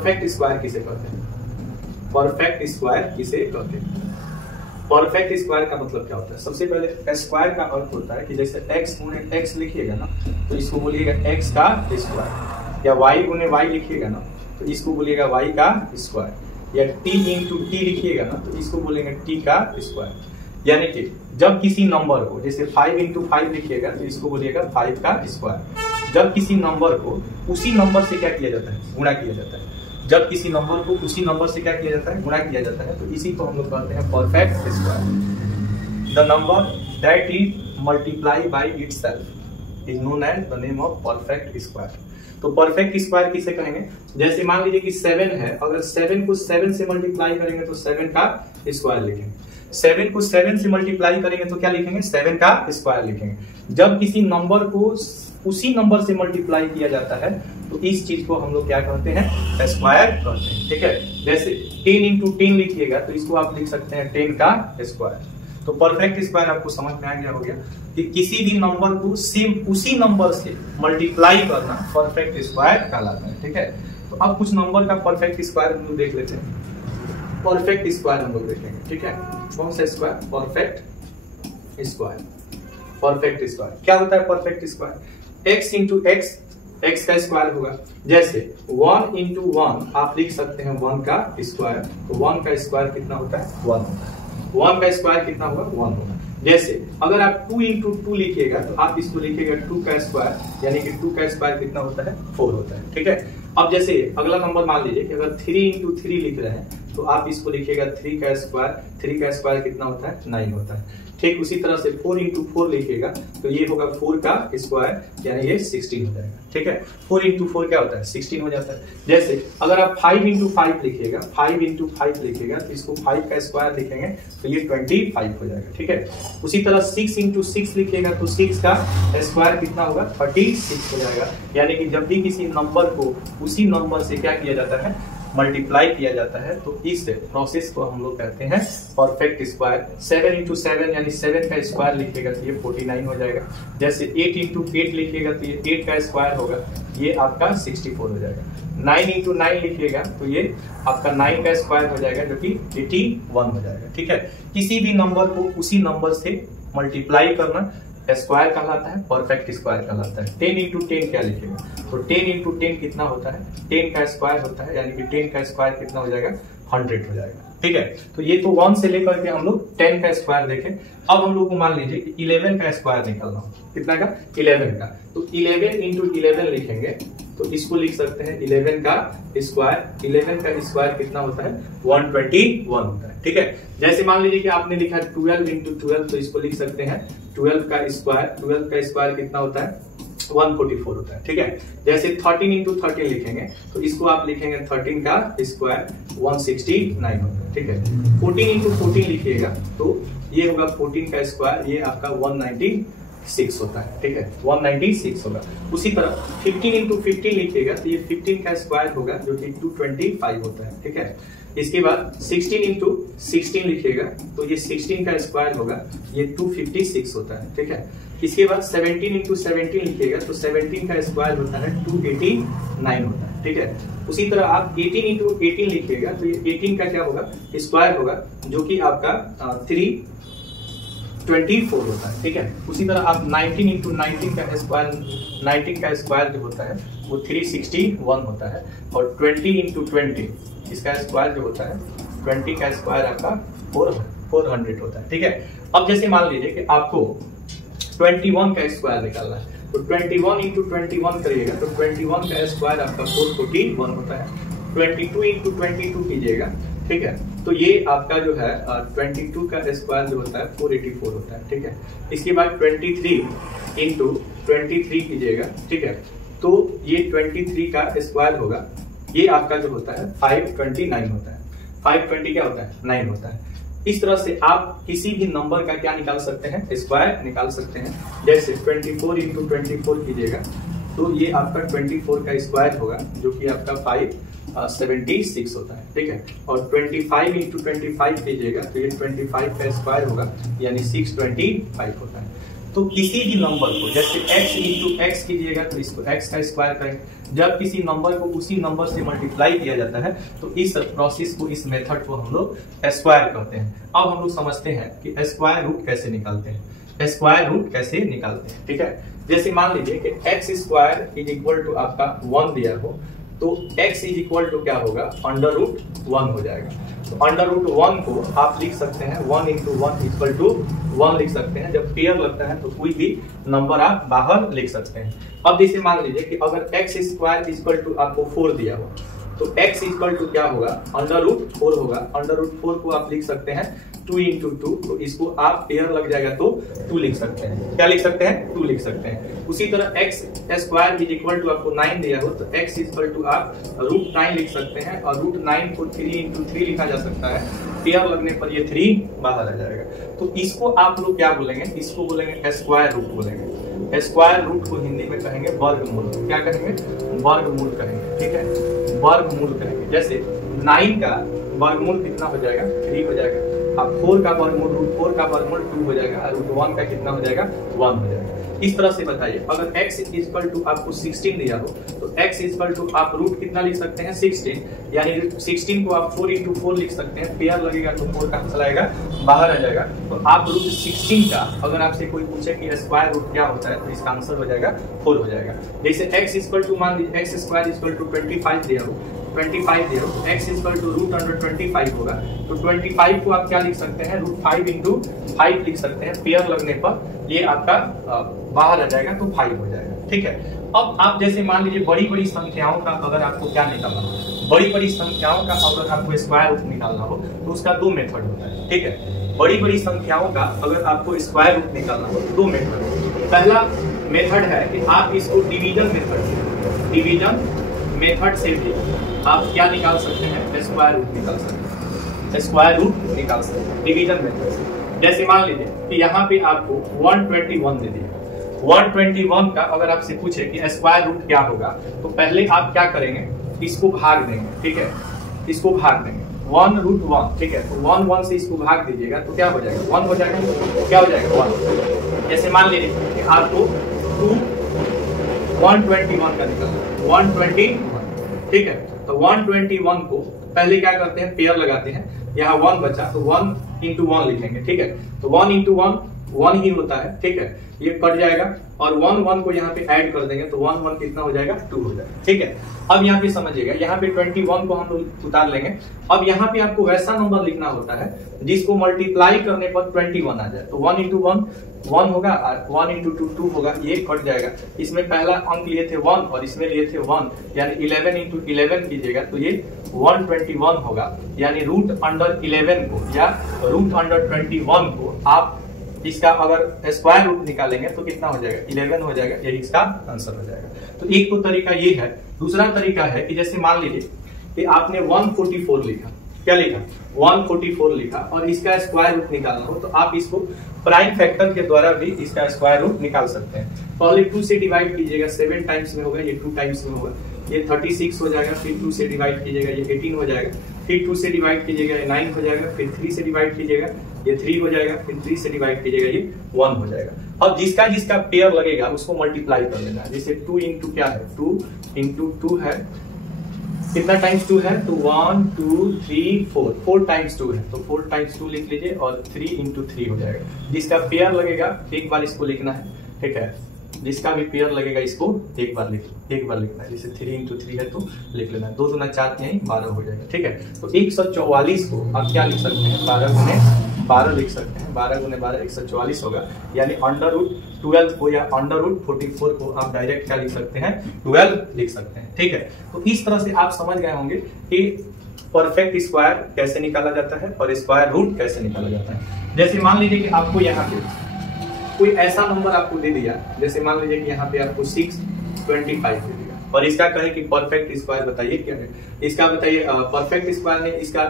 Perfect square किसे कहते हैं? परफेक्ट स्क्वायर किसे कहते हैं? परफेक्ट स्क्वायर का मतलब क्या होता है? सबसे पहले स्क्वायर का अर्थ होता है कि जैसे x गुणे x लिखिएगा ना तो इसको बोलिएगा x का स्क्वायर, या y गुणे y लिखिएगा ना तो इसको बोलिएगा y का स्क्वायर, या t इंटू t लिखिएगा ना तो इसको बोलेंगे t का स्क्वायर। यानी कि जब किसी नंबर को जैसे 5 इंटू 5 लिखिएगा तो इसको बोलिएगा 5 का स्क्वायर। जब किसी नंबर को उसी नंबर से क्या किया जाता है? गुणा किया जाता है। जब किसी नंबर को उसी नंबर से क्या किया जाता है? गुणा किया जाता है। तो इसी को हम लोग कहते हैं perfect square. The number that is multiply by itself is known as the name of perfect square. तो परफेक्ट स्क्वायर किसे कहेंगे? जैसे मान लीजिए कि 7 है, अगर 7 को 7 से मल्टीप्लाई करेंगे तो 7 का स्क्वायर लिखेंगे। 7 को 7 से मल्टीप्लाई करेंगे तो क्या लिखेंगे? 7 का स्क्वायर लिखेंगे। जब किसी नंबर को उसी नंबर से मल्टीप्लाई किया जाता है तो इस चीज को हम लोग क्या कहते हैं? स्क्वायर कहते हैं। ठीक है, जैसे 10 इंटू 10 लिखिएगा तो इसको आप लिख सकते हैं 10 का स्क्वायर। तो परफेक्ट स्क्वायर आपको समझ में आ गया हो गया कि किसी भी नंबर को सेम उसी नंबर से मल्टीप्लाई करना परफेक्ट स्क्वायर कहलाता है। ठीक है, तो अब कुछ नंबर का परफेक्ट स्क्वायर हम लोग देख लेते हैं। परफेक्ट स्क्वायर हम लोग देखेंगे। ठीक है, कौन सा square? Perfect square. Perfect square क्या होता है? Perfect square x into x, x का स्क्वायर होगा। जैसे 1 इंटू 1 आप लिख सकते हैं 1 का स्क्वायर, तो 1 का स्क्वायर कितना होता है? 1 होता है। 1 का स्क्वायर कितना होगा? 1 होगा। जैसे अगर आप 2 इंटू 2 लिखिएगा तो आप इसको लिखिएगा 2 का स्क्वायर, यानी कि 2 का स्क्वायर कितना होता है? 4 होता है। ठीक है, अब जैसे अगला नंबर मान लीजिए कि अगर 3 इंटू 3 लिख रहे हैं तो आप इसको लिखिएगा 3 का स्क्वायर। 3 का स्क्वायर कितना होता है? 9 होता है। ठीक उसी तरह से 4 इंटू 4 लिखिएगा तो ये होगा 4 का स्क्वायर, यानी ये 16 हो जाएगा। ठीक है, 4 इंटू 4 क्या होता है? 16 हो जाता है। जैसे अगर आप 5 इंटू 5 लिखिएगा, 5 इंटू 5 लिखिएगा तो इसको 5 का स्क्वायर लिखेंगे तो ये 25 हो जाएगा। ठीक है, उसी तरह 6 इंटू 6 लिखिएगा तो 6 का स्क्वायर कितना होगा? 36 हो जाएगा। यानी कि जब भी किसी नंबर को उसी नंबर से क्या किया जाता है? मल्टीप्लाई किया जाता है, तो इस प्रोसेस को हम लोग कहते हैं परफेक्ट स्क्वायर। 7 इंटू 7 यानी 7 का स्क्वायर लिखिएगा तो ये 49 हो जाएगा। जैसे 8 इंटू 8 लिखिएगा तो ये 8 का स्क्वायर होगा, ये आपका 64 हो जाएगा। 9 इंटू 9 लिखिएगा तो ये आपका 9 का स्क्वायर हो जाएगा, जो कि 81 हो जाएगा। ठीक है, किसी भी नंबर को उसी नंबर से मल्टीप्लाई करना स्क्वायर कहलाता है, परफेक्ट स्क्वायर कहलाता है। 10 इंटू 10 क्या लिखेगा? तो 10 इंटू 10 कितना होता है? 10 का स्क्वायर होता है, यानी कि 10 का स्क्वायर कितना हो जाएगा? 100 हो जाएगा। ठीक है, तो ये तो 1 से लेकर के हम लोग 10 का स्क्वायर देखें। अब हम लोग को मान लीजिए कि 11 का स्क्वायर निकालना हो। कितना का? 11 का। तो 11 इंटू 11 लिखेंगे तो इसको लिख सकते हैं 11 का स्क्वायर। 11 का स्क्वायर कितना होता है? 121 होता है। ठीक है, जैसे मान लीजिए कि आपने लिखा 12 इंटू 12 तो इसको लिख सकते हैं 12 का स्क्वायर। 12 का स्क्वायर कितना होता है? 144 होता है। ठीक है, जैसे 13 इंटू 13 लिखेंगे तो इसको आप लिखेंगे 13 का स्क्वायर, 169 होता है। ठीक है, 14 इंटू 14 लिखिएगा तो ये होगा 14 का स्क्वायर, ये आपका 196 होता है। ठीक है, 196 होगा। उसी तरह 15 इंटू 15 लिखिएगा तो ये 15 का स्क्वायर होगा, जो कि 225 होता है। ठीक है, इसके बाद 16 इंटू 16 लिखिएगा तो ये 16 का स्क्वायर होगा, ये 256 होता है। ठीक है, इसके बाद 17 इंटू 17 लिखिएगा तो 17 का स्क्वायर होता है 289 होता है। ठीक है, उसी तरह आप 18 इंटू 18 लिखिएगा तो ये 18 का क्या होगा? स्क्वायर होगा, जो कि आपका 324 होता है। ठीक है, उसी तरह आप 19 इंटू 19 का स्क्वायर, 19 का स्क्वायर जो होता है वो 361 होता है। और 20 इंटू 20 इसका स्क्वायर जो होता है 20 का स्क्वायर आपका 400 होता है। ठीक है, अब जैसे मान लीजिए कि आपको 21 का स्क्वायर निकालना है तो 21 इंटू 21 करिएगा तो 21 का स्क्वायर आपका 441 होता है। 22 इंटू 22 कीजिएगा, ठीक है, तो ये आपका जो है 22 का स्क्वायर जो होता है 484 होता है। ठीक है, इसके बाद 23 इंटू 23 कीजिएगा, ठीक है, तो ये 23 का स्क्वायर होगा, ये आपका जो होता है 529 होता है। 520 क्या होता है? 9 होता है। इस तरह से आप किसी भी नंबर का क्या निकाल सकते हैं? स्क्वायर निकाल सकते हैं। जैसे 24 इंटू 24 कीजिएगा तो ये आपका 24 का स्क्वायर होगा, जो कि आपका 576 होता है। ठीक है, और 25 इंटू 25 कीजिएगा तो ये 25 का स्क्वायर होगा, यानी 625 होता है। तो किसी भी नंबर को जैसे x इंटू एक्स कीजिएगा तो इसको x का स्क्वायर करेंगे। जब किसी नंबर को उसी नंबर से मल्टीप्लाई किया जाता है तो इस प्रोसेस को, इस मेथड को हम लोग स्क्वायर कहते हैं। अब हम लोग समझते हैं कि स्क्वायर रूट कैसे निकालते हैं, स्क्वायर रूट कैसे निकालते हैं। ठीक है, जैसे मान लीजिए कि x square is equal to आपका 1 दिया हो तो x इज इक्वल टू क्या होगा, अंडर रूट 1 हो जाएगा। तो अंडर रूट 1 को आप लिख सकते हैं 1 इंटू 1 इक्वल टू 1 लिख सकते हैं। जब पेयर लगता है तो कोई भी नंबर आप बाहर लिख सकते हैं। अब जैसे मान लीजिए कि अगर एक्स स्क्वायर इक्वल टू आपको 4 दिया हो तो x इक्वल टू क्या होगा, अंडर रूट 4 होगा। अंडर रूट 4 को आप लिख सकते हैं 2 इंटू 2, तो इसको आप पेयर लग जाएगा तो 2 लिख सकते हैं। क्या लिख सकते हैं, 2 लिख सकते हैं। उसी तरह x square is equal to आपको 9 दिया हो तो x इक्वल टू आप रूट 9 लिख सकते हैं और रूट 9 को 3 इंटू 3 लिखा जा सकता है। पेयर लगने पर ये 3 बाहर आ जाएगा। तो इसको आप लोग क्या बोलेंगे, इसको बोलेंगे स्क्वायर रूट बोलेंगे। स्क्वायर रूट को हिंदी में कहेंगे वर्गमूल। क्या कहेंगे, वर्गमूल कहेंगे। ठीक है, वर्गमूल कहेंगे। जैसे 9 का वर्गमूल कितना हो जाएगा, 3 हो जाएगा। अब 4 का वर्गमूल, रूट 4 का वर्गमूल 2 हो जाएगा और रूट 1 का कितना हो जाएगा, 1 हो जाएगा। इस तरह से बताइए, अगर x इक्वल टू आपको 16 दिया हो तो x इक्वल टू आप रूट कितना लिख सकते हैं, 16, यानी 16 को आप 4 इंटू 4 लिख सकते हैं। पेयर लगेगा तो 4 कहाँ चला जाएगा, बाहर आ जाएगा। तो आप रूट 16 का अगर आपसे कोई पूछे कि स्क्वायर रूट क्या होता है तो इसका आंसर हो जाएगा 4 हो जाएगा। जैसे x इक्वल टू, मान लीजिए x स्क्वायर इक्वल टू 25 दिया हो, 25 दिया हो, x equal to root under 25 होगा। तो 25 को आप क्या लिख सकते हैं, रूट 5 इंटू 5 लिख सकते हैं। पेयर लगने पर ये आपका बाहर आ जाएगा तो 5 हो जाएगा। ठीक है, अब आप जैसे मान लीजिए बड़ी बड़ी संख्याओं का अगर आपको क्या निकालना हो, बड़ी बड़ी संख्याओं का अगर आपको स्क्वायर रूट निकालना हो तो उसका 2 मेथड होता है। ठीक है, बड़ी बड़ी संख्याओं का अगर आपको स्क्वायर रूट निकालना हो तो 2 मेथड। पहला मेथड है कि आप इसको डिवीजन मेथड, डिवीजन मेथड से भी आप क्या निकाल सकते हैं, स्क्वायर रूट निकाल सकते हैं, स्क्वायर रूट निकाल सकते हैं डिवीजन मेथड से। जैसे मान लीजिए कि यहाँ पे आपको 121 दे दिया, 121 का अगर आपसे पूछे कि स्क्वायर रूट क्या होगा तो पहले आप क्या करेंगे, इसको भाग देंगे। ठीक है, इसको भाग देंगे 1 रूट 1। ठीक है, तो 1 से इसको भाग दीजिएगा तो क्या हो जाएगा, 1 हो जाएगा। तो क्या हो जाएगा, 1। जैसे मान लीजिए कि आपको 121 का निकालना, 121। ठीक है, तो 121 को पहले क्या करते हैं, पेयर लगाते हैं। यहाँ 1 बचा तो 1 इंटू 1 लिखेंगे। ठीक है, तो 1 इंटू 1 ही होता है। ठीक है, ये कट जाएगा और 1 को यहाँ पे ऐड कर देंगे तो 1 कितना हो जाएगा, 2 हो जाएगा। ठीक है, अब यहाँ पे समझिएगा, यहाँ पे 21 को हम लोग उतार लेंगे। अब यहाँ पे आपको वैसा नंबर लिखना होता है जिसको मल्टीप्लाई करने पर 21 आ जाए। तो 1 इंटू 1 होगा, 1 इंटू 2 होगा, ये कट जाएगा। इसमें पहला अंक लिए थे 1 और इसमें लिए थे 1, यानी 11 इंटू 11 कीजिएगा तो ये 121 होगा। यानी रूट अंडर 11 को या रूट अंडर 21 को आप इसका अगर स्क्वायर रूट निकालेंगे तो कितना हो जाएगा, 11 हो जाएगा। यही इसका आंसर हो जाएगा। तो एक तो तरीका ये है। दूसरा तरीका है कि जैसे मान लीजिए कि आपने 144 लिखा, क्या लिखा, 144 लिखा और इसका स्क्वायर रूट निकालना हो तो आप इसको प्राइम फैक्टर के द्वारा भी इसका स्क्वायर रूट निकाल सकते हैं। पहले 2 से डिवाइड कीजिएगा, 7 टाइम्स में होगा, ये 2 टाइम्स में होगा, ये 36 हो जाएगा। फिर 2 से डिवाइड कीजिएगा, ये 18 हो जाएगा। फिर 2 से डिवाइड कीजिएगा, ये 9 हो जाएगा। फिर 3 से डिवाइड कीजिएगा, ये 3 हो जाएगा। फिर 3 से डिवाइड कीजिएगा, ये 1 हो जाएगा। अब जिसका जिसका पेयर लगेगा उसको मल्टीप्लाई कर लेना है। जैसे 2 इंटू क्या है, 2 इंटू 2 है, कितना टाइम्स 2 है, तो 1 2 3 4, 4 टाइम्स 2 है तो 4 टाइम्स 2 लिख लीजिए और 3 इंटू 3 हो जाएगा। जिसका पेयर लगेगा एक बार इसको लिखना है। ठीक है, जिसका भी पेयर लगेगा इसको एक बार लिखना है। जैसे 3 इंटू 3 है तो लिख लेना है। 2 दूना 4 यही 12 हो जाएगा। ठीक है, तो 144 को आप क्या लिख सकते हैं, 12 गुने 12 लिख सकते हैं। 12 गुने 12 144 होगा। यानी अंडर रूट 12 को या अंडर रूट 44 को आप डायरेक्ट क्या लिख सकते हैं, 12 लिख सकते हैं। ठीक है, तो इस तरह से आप समझ गए होंगे कि परफेक्ट स्क्वायर कैसे निकाला जाता है और स्क्वायर रूट कैसे निकाला जाता है। जैसे मान लीजिए कि आपको यहाँ पे कोई ऐसा नंबर आपको दे दिया, जैसे मान लीजिए कि यहाँ पे आपको 625 दे दिया और इसका कहे कि परफेक्ट स्क्वायर बताइए क्या है, इसका बताइए परफेक्ट स्क्वायर ने इसका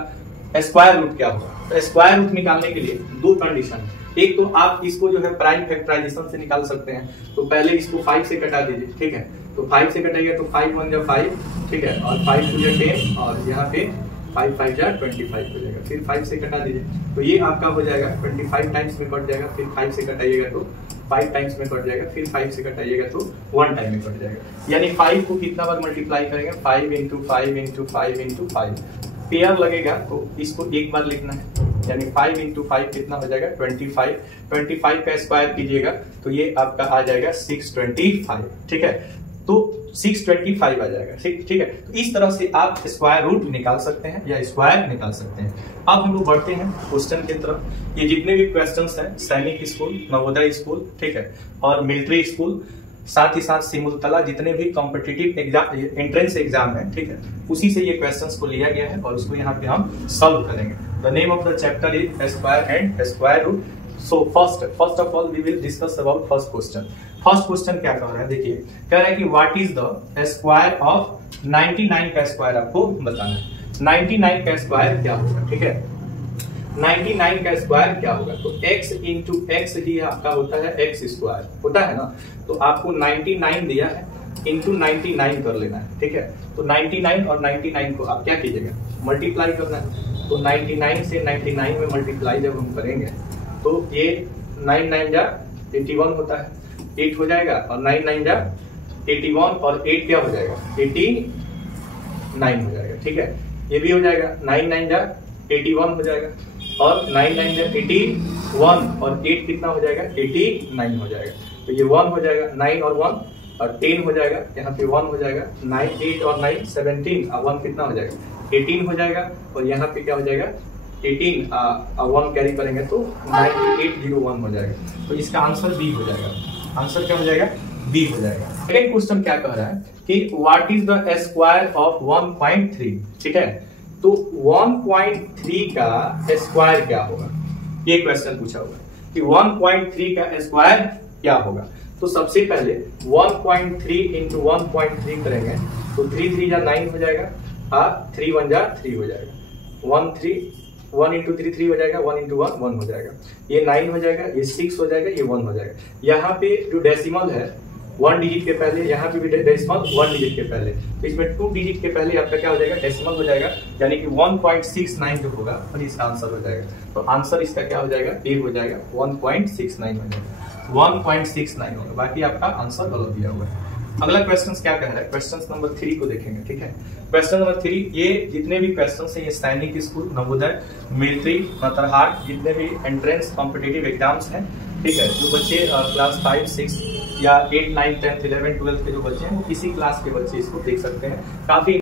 स्क्वायर रूट क्या होगा। तो स्क्वायर रूट निकालने के लिए 2 कंडीशन। एक तो आप इसको जो है प्राइम फैक्टराइजेशन से निकाल सकते हैं। तो पहले इसको 5 से कटा दीजिए। ठीक है, तो 5 से कटाइए तो 5 1 जा 5, ठीक है, और 5 2 जा 10 और यहाँ पे 5 5 जा 25 हो जाएगा। फिर 5 से कटा दीजिए तो ये आपका हो जाएगा 25 टाइम्स में कट जाएगा। फिर 5 से कटाइएगा तो 5 टाइम्स में कट जाएगा, फिर 5 से कटाइएगा तो 1 टाइम में कट जाएगा। यानी 5 को कितना बार मल्टीप्लाई करेंगे, 5 इंटू 5 इंटू 5 इंटू 5। पेयर लगेगा तो इसको एक बार लिखना है, यानी 5 इंटू 5 कितना हो जाएगा 25। 25 का स्क्वायर कीजिएगा तो ये आपका आ जाएगा 625, ठीक है। तो 625 आ जाएगा, ठीक है। तो इस तरह से आप स्क्वायर रूट निकाल सकते हैं या स्क्वायर निकाल सकते हैं। अब हम लोग बढ़ते हैं क्वेश्चन की तरफ। ये जितने भी क्वेश्चंस हैं सैनिक स्कूल, नवोदय स्कूल, ठीक है, और मिलिट्री स्कूल, साथ ही साथ सिमुलतला, जितने भी कॉम्पिटिटिव एग्जाम, एंट्रेंस एग्जाम है, ठीक है, उसी से ये क्वेश्चंस को लिया गया है और उसको यहाँ पे हम सॉल्व करेंगे। The name of the chapter is square and square root. So first of all we will discuss about first question. First question क्या कह रहा है, देखिए कह रहा है कि what is the square of 99 का स्क्वायर आपको बताना है। 99 का स्क्वायर क्या होगा, ठीक है, 99 का स्क्वायर क्या होगा, तो x इंटू एक्स ही आपका होता है x स्क्वायर, होता है ना। तो आपको 99 दिया है, इंटू 99 कर लेना है, ठीक है। तो 99 और 99 को आप क्या कीजिएगा, मल्टीप्लाई करना है। तो 99 से 99 में मल्टीप्लाई जब हम करेंगे तो ये 9 9 जा 81 होता है, 8 हो जाएगा, और 9 9 जा 81 और 8 क्या हो जाएगा 89 हो जाएगा, ठीक है। ये भी हो जाएगा, 9 9 जा 81 हो जाएगा, और 9 9 जा 81 और 8 कितना हो जाएगा 89 हो जाएगा। तो ये 1 हो जाएगा, 9 और 1 और 10 हो जाएगा, यहाँ पे 1 हो जाएगा, 9 8 और 9 17 और 1 कितना हो जाएगा 18 हो जाएगा, और यहाँ पे क्या हो जाएगा 18 1 कैरी करेंगे तो 9801 हो जाएगा। तो इसका आंसर बी हो जाएगा। आंसर क्या हो जाएगा, बी हो जाएगा। सेकंड क्वेश्चन क्या कह रहा है कि what is the square of 1.3, ठीक है। तो 1.3 का स्क्वायर क्या होगा, ये क्वेश्चन पूछा होगा कि 1.3 का स्क्वायर क्या होगा। तो सबसे पहले 1.3 इंटू 1.3 करेंगे तो 3 3 जा 9 हो जाएगा, 3 1 जा 3 हो जाएगा, 1 इंटू 3 3 हो जाएगा, 1 इंटू 1 1 हो जाएगा, ये 9 हो जाएगा, ये 6 हो जाएगा, ये 1 हो जाएगा। यहाँ पे जो डेसिमल है 1 डिजिट के पहले, यहाँ पे भी डेसिमल 1 डिजिट के पहले, तो इसमें 2 डिजिट के पहले आपका क्या हो जाएगा डेसिमल हो जाएगा, यानी कि 1.69 जो होगा और इसका आंसर हो जाएगा। तो आंसर इसका क्या हो जाएगा, ए हो जाएगा, 1.69 हो जाएगा, 1.69 होगा। बाकी आपका आंसर गलत दिया हुआ है। अगला क्वेश्चन क्या कह रहा है, क्वेश्चन नंबर 3 को देखेंगे, ठीक है। क्वेश्चन नंबर 3, ये जितने भी क्वेश्चन है ये सैनिक स्कूल, नवोदय, मिलिट्री, नतरहाट, जितने भी एंट्रेंस कॉम्पिटिटिव एग्जाम्स हैं, ठीक है, जो बच्चे क्लास 5 6 या 8 9 10 11 12 के जो बच्चे हैं वो किसी क्लास के बच्चे इसको देख सकते हैं। काफी